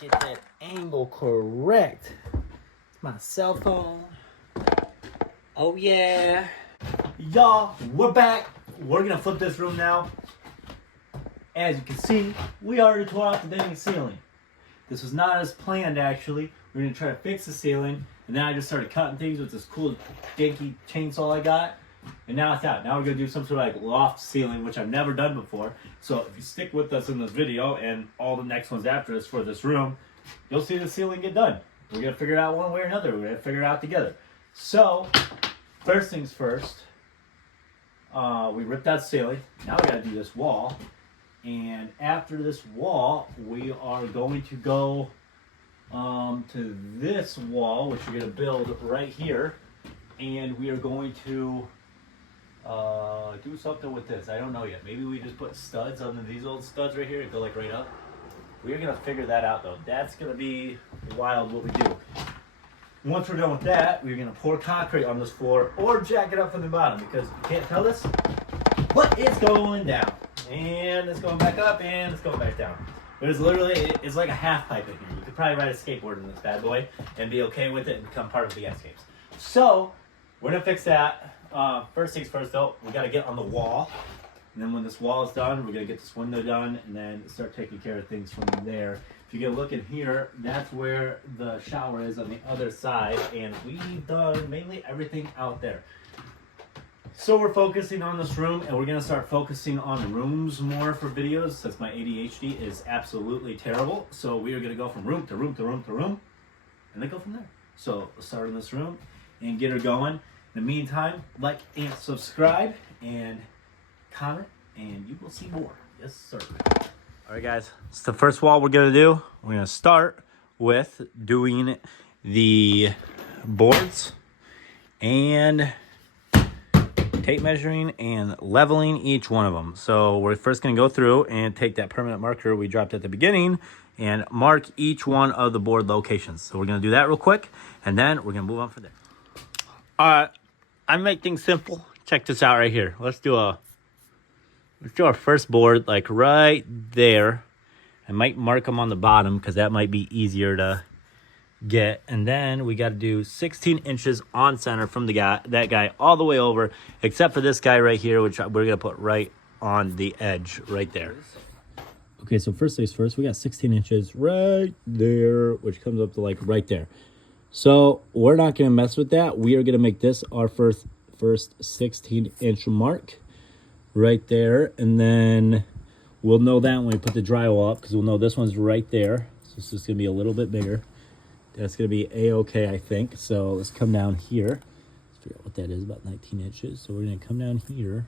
get that angle correct. It's my cell phone. Oh yeah. Y'all, we're back. We're gonna flip this room now. As you can see, we already tore out the dang ceiling. This was not as planned actually. We're gonna try to fix the ceiling, and then I just started cutting things with this cool dinky chainsaw I got. And now it's out. Now we're gonna do some sort of like loft ceiling, which I've never done before. So if you stick with us in this video and all the next ones after this for this room, you'll see the ceiling get done. We're gonna figure it out one way or another. We're gonna figure it out together. So, first things first, we ripped that ceiling. Now we gotta do this wall. And after this wall, we are going to go to this wall, which we're gonna build right here. And we are going to do something with this. I don't know yet. Maybe we just put studs on these old studs right here and go like right up. We're gonna figure that out though. That's gonna be wild what we do. Once we're done with that, we're gonna pour concrete on this floor or jack it up from the bottom because you can't tell this, but it's going down. And it's going back up and it's going back down. There's literally, it's like a half pipe in here. You could probably ride a skateboard in this bad boy and be okay with it and become part of the escapes. So, we're gonna fix that. First things first though, we gotta get on the wall. And then when this wall is done, we're gonna get this window done and then start taking care of things from there. If you get a look in here, that's where the shower is on the other side. And we've done mainly everything out there. So we're focusing on this room and we're gonna start focusing on rooms more for videos since my ADHD is absolutely terrible. So we are gonna go from room to room to room to room and then go from there. So let's start in this room and get her going. In the meantime, like and subscribe and comment and you will see more. Yes, sir. All right, guys. It's the first wall we're going to do. We're going to start with doing the boards and tape measuring and leveling each one of them. So we're first going to go through and take that permanent marker we dropped at the beginning and mark each one of the board locations. So we're going to do that real quick and then we're going to move on from there. All right. I make things simple. Check this out right here. Let's do our first board like right there. I might mark them on the bottom because that might be easier to get. And then we got to do 16 inches on center from that guy all the way over, except for this guy right here, which we're gonna put right on the edge right there. Okay, so first things first, we got 16 inches right there, which comes up to like right there. So we're not going to mess with that. We are going to make this our first 16-inch mark right there. And then we'll know that when we put the drywall up because we'll know this one's right there. So this is going to be a little bit bigger. That's going to be A-okay, I think. So let's come down here. Let's figure out what that is, about 19 inches. So we're going to come down here.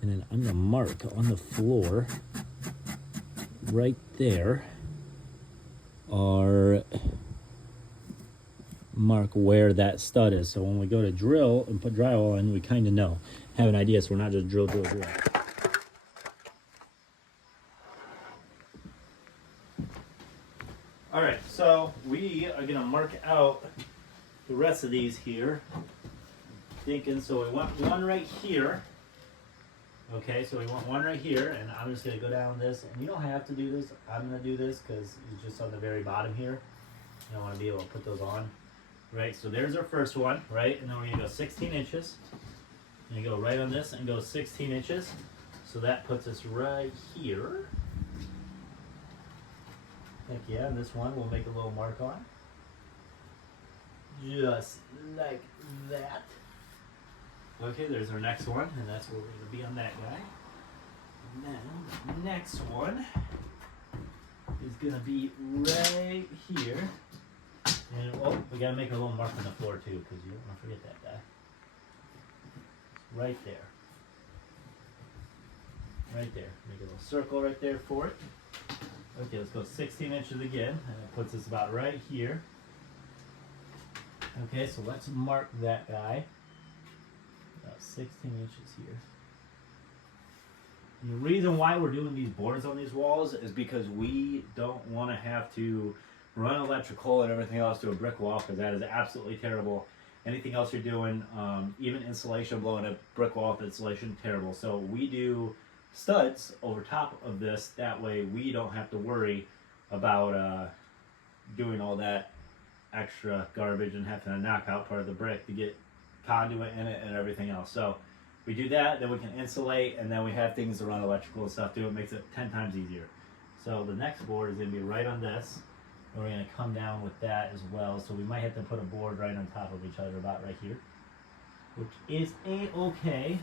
And then I'm going to mark on the floor right there our... mark where that stud is. So when we go to drill and put drywall in, we kind of know, have an idea, so we're not just drill. All right, so we are gonna mark out the rest of these here. Thinking, so we want one right here. Okay, so we want one right here, and I'm just gonna go down this, and you don't have to do this. I'm gonna do this because it's just on the very bottom here. I want to be able to put those on. Right, so there's our first one, right? And then we're going to go 16 inches. And go right on this and go 16 inches. So that puts us right here. Heck yeah, and this one we'll make a little mark on. Just like that. Okay, there's our next one, and that's where we're going to be on that guy. And then the next one is going to be right here. And we gotta make a little mark on the floor too, because you don't want to forget that guy. Right there. Right there. Make a little circle right there for it. Okay, let's go 16 inches again, and it puts us about right here. Okay, so let's mark that guy. About 16 inches here. And the reason why we're doing these boards on these walls is because we don't want to have to run electrical and everything else to a brick wall because that is absolutely terrible. Anything else you're doing, even insulation, blowing a brick wall with insulation, terrible. So we do studs over top of this. That way we don't have to worry about doing all that extra garbage and having to knock out part of the brick to get conduit in it and everything else. So we do that, then we can insulate, and then we have things to run electrical and stuff too. It makes it 10 times easier. So the next board is going to be right on this. And we're going to come down with that as well. So we might have to put a board right on top of each other about right here, which is a-okay.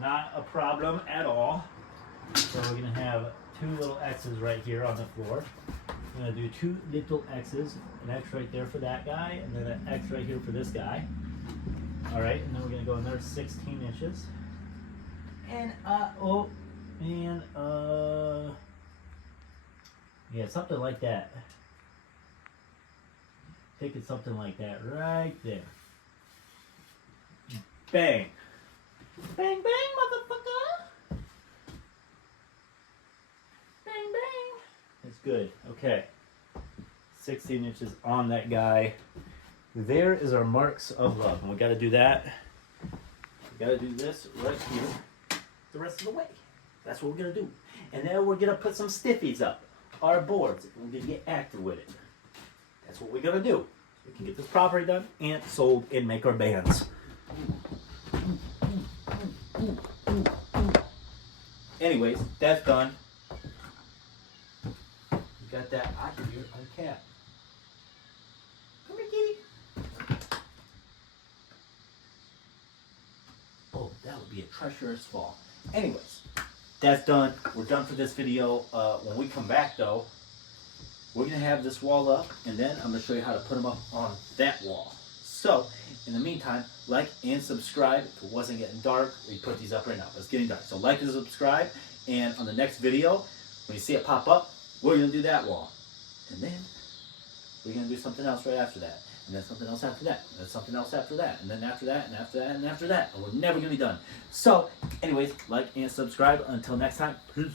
Not a problem at all. So we're going to have two little X's right here on the floor. I'm going to do two little X's, an X right there for that guy, and then an X right here for this guy. All right, and then we're going to go another 16 inches. And, yeah, something like that. I think it's something like that right there. Bang. Bang, bang, motherfucker. Bang, bang. That's good. Okay. 16 inches on that guy. There is our marks of love. And we got to do that. We got to do this right here the rest of the way. That's what we're going to do. And then we're going to put some stiffies up. Our boards. We're going to get active with it. That's what we're going to do. We can get this property done and sold and make our bands. Anyways, that's done. We got that out here uncapped. Come here, kitty. Oh, that would be a treacherous fall. Anyways, that's done. We're done for this video. When we come back, though, we're going to have this wall up, and then I'm going to show you how to put them up on that wall. So, in the meantime, like and subscribe. If it wasn't getting dark, we put these up right now. It's getting dark. So like and subscribe, and on the next video, when you see it pop up, we're going to do that wall. And then we're going to do something else right after that. And then something else after that. And then something else after that. And then after that, and after that, and after that. And we're never going to be done. So, anyways, like and subscribe. Until next time, peace.